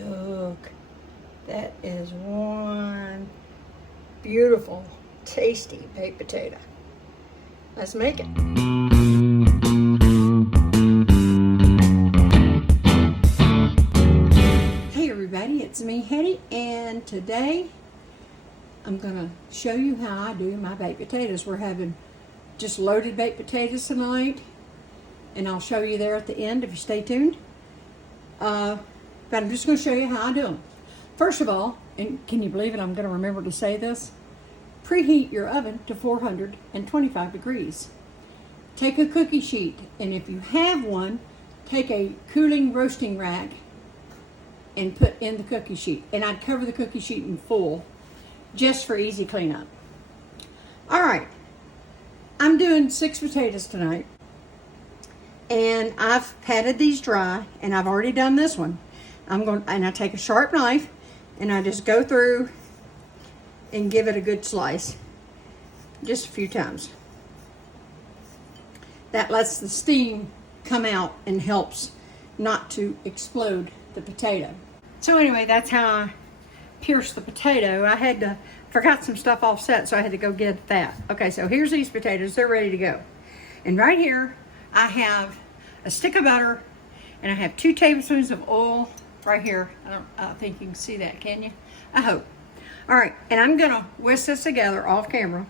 look. That is one beautiful, tasty baked potato. Let's make it. Hey everybody, it's me, Hetty, and today I'm gonna show you how I do my baked potatoes. We're having just loaded baked potatoes tonight, and I'll show you there at the end if you stay tuned. But I'm just going to show you how I do them. First of all, and can you believe it, I'm going to remember to say this, preheat your oven to 425 degrees. Take a cookie sheet, and if you have one, take a cooling roasting rack and put in the cookie sheet. And I'd cover the cookie sheet in full just for easy cleanup. All right, I'm doing 6 potatoes tonight. And I've patted these dry, and I've already done this one. I take a sharp knife, and I just go through and give it a good slice, just a few times. That lets the steam come out and helps not to explode the potato. So anyway, that's how I pierce the potato. Forgot some stuff offset, so I had to go get that. Okay, so here's these potatoes. They're ready to go. And right here, I have a stick of butter, and I have 2 tablespoons of oil right here. I don't think you can see that, can you? I hope. All right, and I'm gonna whisk this together off camera.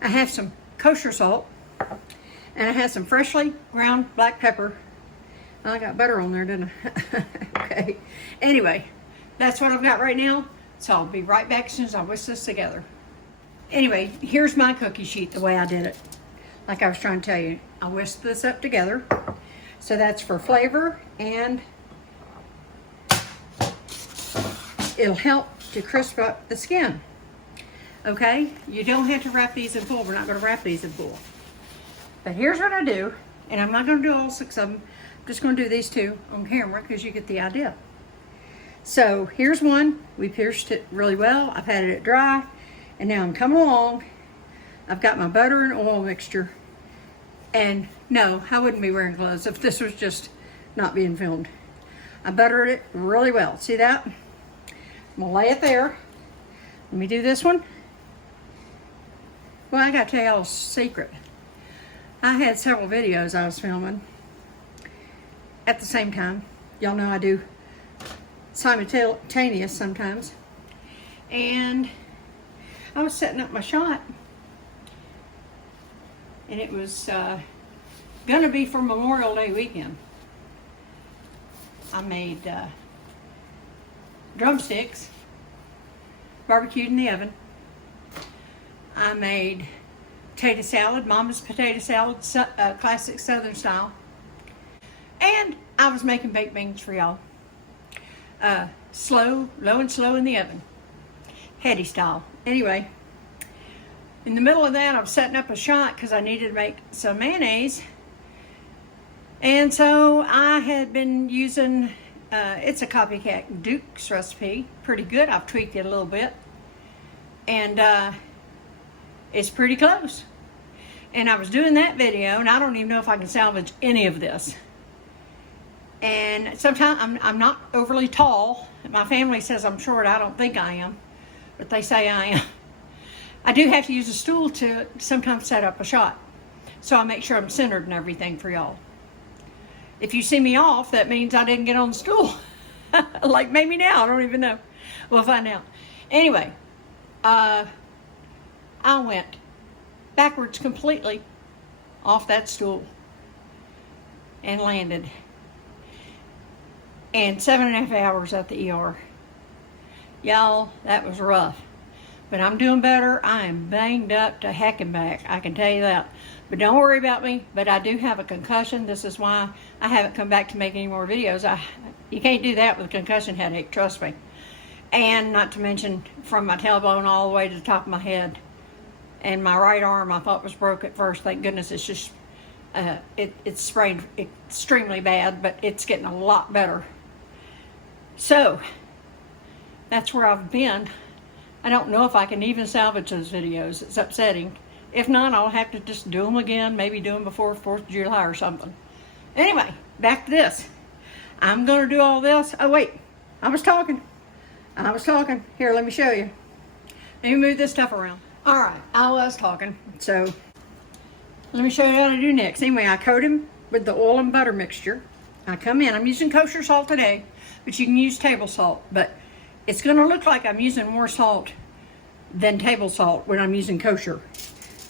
I have some kosher salt, and I have some freshly ground black pepper. Oh, I got butter on there, didn't I? Okay. Anyway, that's what I've got right now, so I'll be right back as soon as I whisk this together. Anyway, here's my cookie sheet, the way I did it. Like I was trying to tell you, I whisked this up together. So that's for flavor, and it'll help to crisp up the skin. Okay, you don't have to wrap these in full. We're not going to wrap these in full. But here's what I do, and I'm not going to do all 6 of them. I'm just going to do these 2 on camera because you get the idea. So here's one. We pierced it really well. I've had it dry, and now I'm coming along. I've got my butter and oil mixture. And no, I wouldn't be wearing gloves if this was just not being filmed. I buttered it really well. See that? I'm gonna lay it there. Let me do this one. Well, I gotta tell y'all a secret. I had several videos I was filming at the same time. Y'all know I do simultaneous sometimes. And I was setting up my shot. And it was gonna be for Memorial Day weekend. I made drumsticks, barbecued in the oven. I made potato salad, Mama's potato salad, classic Southern style. And I was making baked beans for y'all. Low and slow in the oven. Hetty style. Anyway. In the middle of that, I'm setting up a shot because I needed to make some mayonnaise. And so I had been using, it's a copycat Duke's recipe. Pretty good. I've tweaked it a little bit. And it's pretty close. And I was doing that video, and I don't even know if I can salvage any of this. And sometimes I'm not overly tall. My family says I'm short. I don't think I am. But they say I am. I do have to use a stool to sometimes set up a shot. So I make sure I'm centered and everything for y'all. If you see me off, that means I didn't get on the stool. Like maybe now, I don't even know. We'll find out. Anyway, I went backwards completely off that stool and landed. And 7.5 hours at the ER. Y'all, that was rough. But I'm doing better. I am banged up to heck and back. I can tell you that. But don't worry about me. But I do have a concussion. This is why I haven't come back to make any more videos. You can't do that with a concussion headache, trust me. And not to mention from my tailbone all the way to the top of my head. And my right arm I thought was broke at first. Thank goodness it's just, it's sprained extremely bad. But it's getting a lot better. So, that's where I've been. I don't know if I can even salvage those videos. It's upsetting. If not, I'll have to just do them again. Maybe do them before 4th of July or something. Anyway, back to this. I'm going to do all this. Oh, wait. I was talking. Here, let me show you. Let me move this stuff around. All right, I was talking. So let me show you how to do next. Anyway, I coat him with the oil and butter mixture. I come in, I'm using kosher salt today, but you can use table salt. But it's gonna look like I'm using more salt than table salt when I'm using kosher.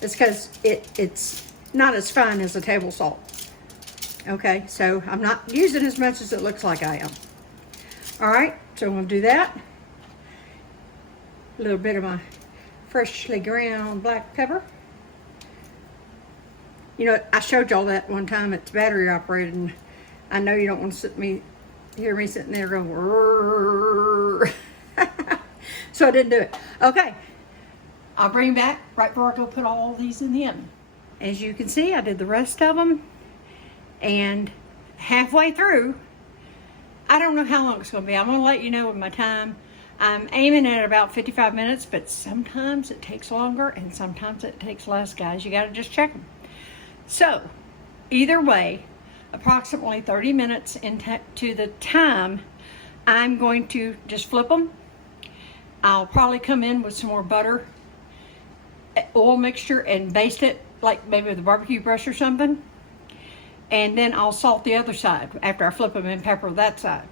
It's because it's not as fine as a table salt. Okay, so I'm not using as much as it looks like I am. All right, so I'm gonna do that. A little bit of my freshly ground black pepper. You know, I showed y'all that one time. It's battery operated, and I know you don't want to hear me sitting there going, "Rrrr." So I didn't do it. Okay, I'll bring back right before I go put all these in the oven. As you can see, I did the rest of them, and halfway through, I don't know how long it's going to be. I'm going to let you know with my time. I'm aiming at about 55 minutes, but sometimes it takes longer and sometimes it takes less, guys. You got to just check them. So, either way, approximately 30 minutes into the time, I'm going to just flip them. I'll probably come in with some more butter, oil mixture, and baste it, like maybe with a barbecue brush or something. And then I'll salt the other side after I flip them and pepper that side.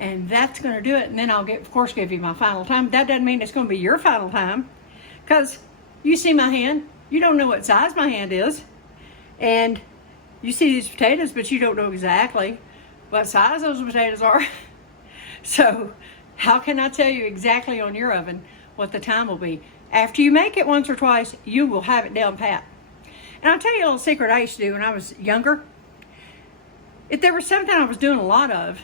And that's going to do it. And then I'll, of course, give you my final time. That doesn't mean it's going to be your final time, because you see my hand. You don't know what size my hand is. And you see these potatoes, but you don't know exactly what size those potatoes are. So how can I tell you exactly on your oven what the time will be? After you make it once or twice, you will have it down pat. And I'll tell you a little secret I used to do when I was younger. If there was something I was doing a lot of,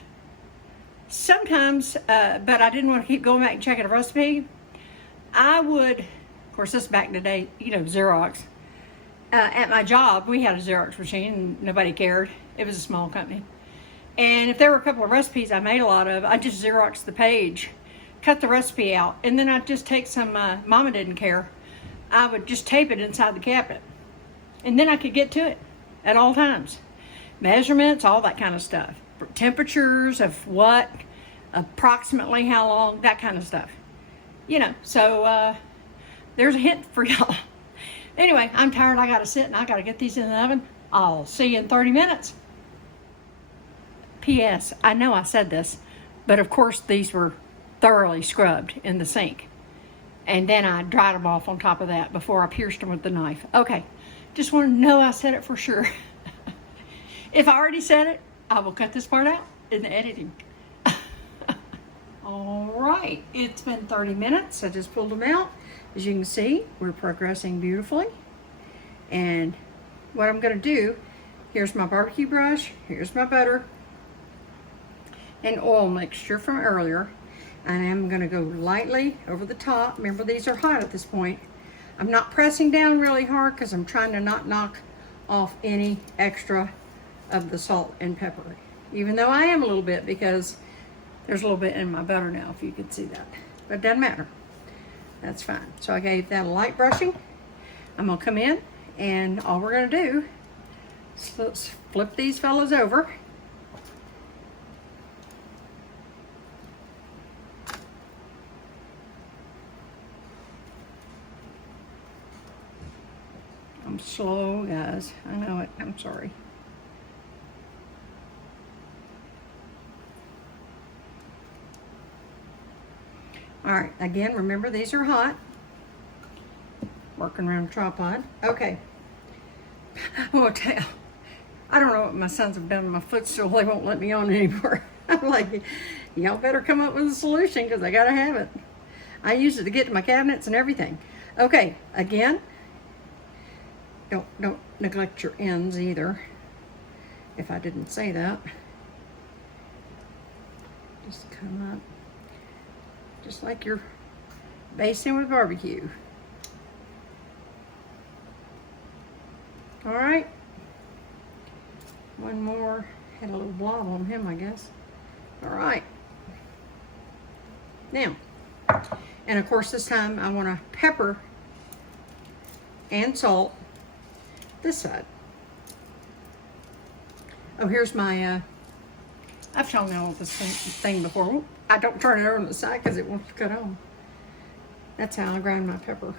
sometimes, but I didn't want to keep going back and checking a recipe, I would, of course, this is back in the day, you know, Xerox. At my job, we had a Xerox machine and nobody cared. It was a small company. And if there were a couple of recipes I made a lot of, I'd just Xerox the page, cut the recipe out, and then I'd just take some, Mama didn't care, I would just tape it inside the cabinet. And then I could get to it at all times. Measurements, all that kind of stuff. Temperatures of what, approximately how long, that kind of stuff. You know, so there's a hint for y'all. Anyway, I'm tired. I got to sit and I got to get these in the oven. I'll see you in 30 minutes. P.S. I know I said this, but of course these were thoroughly scrubbed in the sink. And then I dried them off on top of that before I pierced them with the knife. Okay, just want to know I said it for sure. If I already said it, I will cut this part out in the editing. All right, it's been 30 minutes. I just pulled them out. As you can see, we're progressing beautifully. And what I'm going to do, here's my barbecue brush, here's my butter and oil mixture from earlier. And I'm going to go lightly over the top. Remember, these are hot at this point. I'm not pressing down really hard because I'm trying to not knock off any extra of the salt and pepper. Even though I am a little bit, because there's a little bit in my butter now, if you could see that. But it doesn't matter. That's fine. So I gave that a light brushing. I'm going to come in, and all we're going to do is let's flip these fellas over. I'm slow, guys. I know it. I'm sorry. All right, again, remember these are hot. Working around the tripod. Okay. Oh, I don't know what my sons have done to my footstool. They won't let me on anymore. I'm like, y'all better come up with a solution because I gotta have it. I use it to get to my cabinets and everything. Okay, again, don't neglect your ends either. If I didn't say that. Just come up. Just like you're basting with barbecue. All right. One more. Had a little blob on him, I guess. All right. Now, and of course this time I want to pepper and salt this side. Oh, here's my I've shown y'all this thing before. Oop, I don't turn it over on the side because it wants to cut on. That's how I grind my pepper.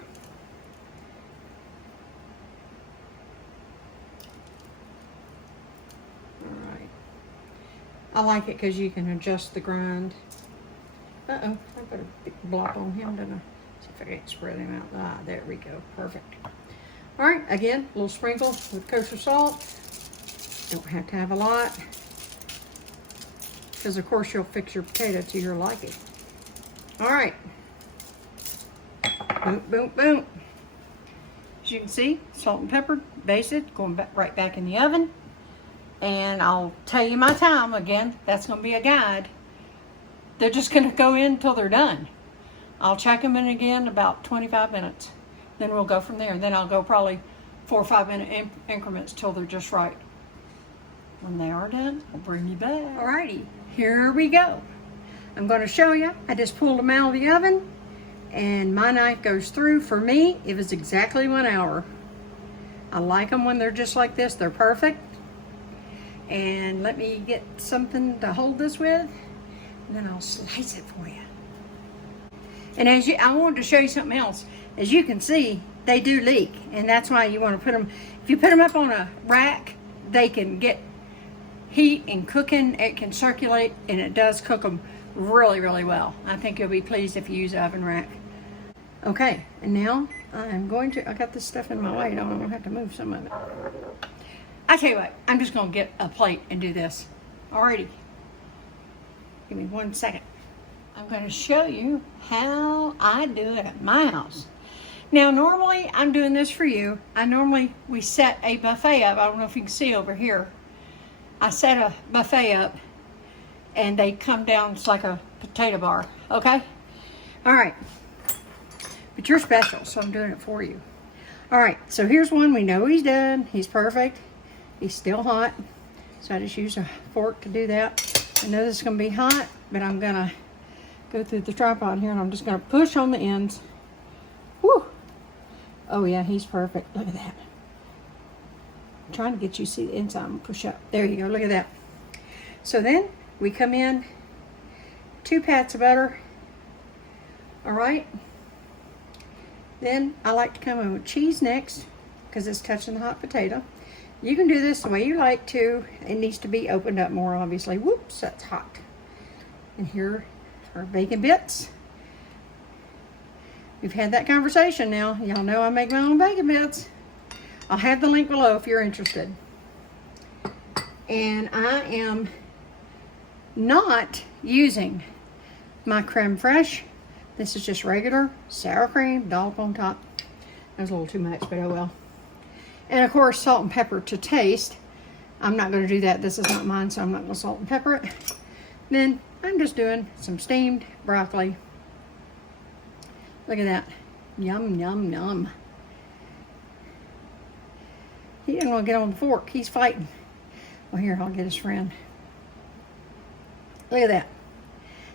All right. I like it because you can adjust the grind. Uh-oh, I put a big block on him, didn't I? See if I can't spread him out. Ah, there we go. Perfect. All right, again, a little sprinkle with kosher salt. Don't have to have a lot, because of course you'll fix your potato to your liking. All right. Boom, boom, boom. As you can see, salt and pepper, basted, going back, right back in the oven. And I'll tell you my time again. That's going to be a guide. They're just going to go in until they're done. I'll check them in again about 25 minutes. Then we'll go from there. Then I'll go probably 4 or 5 minute increments till they're just right. When they are done, I'll bring you back. Alrighty, here we go. I'm going to show you. I just pulled them out of the oven, and my knife goes through. For me, it was exactly 1 hour. I like them when they're just like this. They're perfect. And let me get something to hold this with, and then I'll slice it for you. And I wanted to show you something else. As you can see, they do leak, and that's why you want to put them, if you put them up on a rack, they can get heat and cooking. It can circulate, and it does cook them really, really well. I think you'll be pleased if you use an oven rack. Okay, and now I'm going to, I got this stuff in my way, I'm going to have to move some of it. I tell you what, I'm just going to get a plate and do this. Alrighty. Give me 1 second. I'm going to show you how I do it at my house. Now, normally, I'm doing this for you. We set a buffet up. I don't know if you can see over here. I set a buffet up, and they come down, it's like a potato bar, okay? All right. But you're special, so I'm doing it for you. All right, so here's one. We know he's done. He's perfect. He's still hot. So I just use a fork to do that. I know this is going to be hot, but I'm going to go through the tripod here, and I'm just going to push on the ends. Whew. Oh, yeah, he's perfect. Look at that. I'm trying to get you to see the inside. I'm going to push up. There you go. Look at that. So then we come in 2 pats of butter. All right. Then I like to come in with cheese next because it's touching the hot potato. You can do this the way you like to. It needs to be opened up more, obviously. Whoops, that's hot. And here are bacon bits. We've had that conversation now. Y'all know I make my own bacon bits. I'll have the link below if you're interested. And I am not using my creme fraiche. This is just regular sour cream, dollop on top. That was a little too much, but oh well. And of course, salt and pepper to taste. I'm not going to do that. This is not mine, so I'm not going to salt and pepper it. Then I'm just doing some steamed broccoli. Look at that. Yum, yum, yum. He didn't want to get on the fork. He's fighting. Well, here, I'll get his friend. Look at that.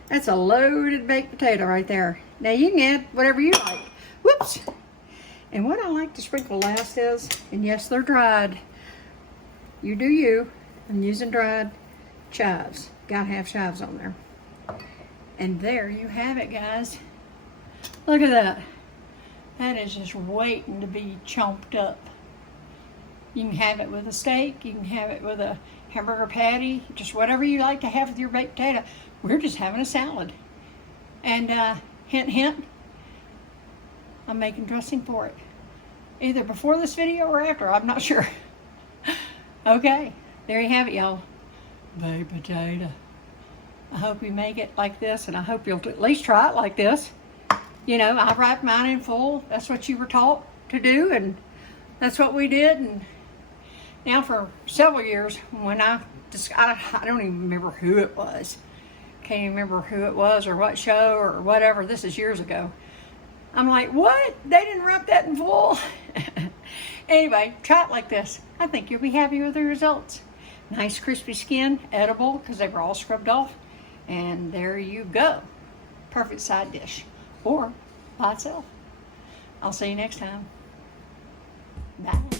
That's a loaded baked potato right there. Now, you can add whatever you like. Whoops. And what I like to sprinkle last is, and yes, they're dried. You do you. I'm using dried chives. Gotta have chives on there. And there you have it, guys. Look at that. That is just waiting to be chomped up. You can have it with a steak. You can have it with a hamburger patty. Just whatever you like to have with your baked potato. We're just having a salad. And hint, hint, I'm making dressing for it. Either before this video or after. I'm not sure. Okay. There you have it, y'all. Baked potato. I hope you make it like this, and I hope you'll at least try it like this. You know, I wrapped mine in foil. That's what you were taught to do, and that's what we did. And now for several years, when I don't even remember who it was. Can't even remember who it was or what show or whatever. This is years ago. I'm like, what? They didn't wrap that in foil? Anyway, try it like this. I think you'll be happy with the results. Nice crispy skin, edible because they were all scrubbed off. And there you go. Perfect side dish. Or by itself. I'll see you next time. Bye.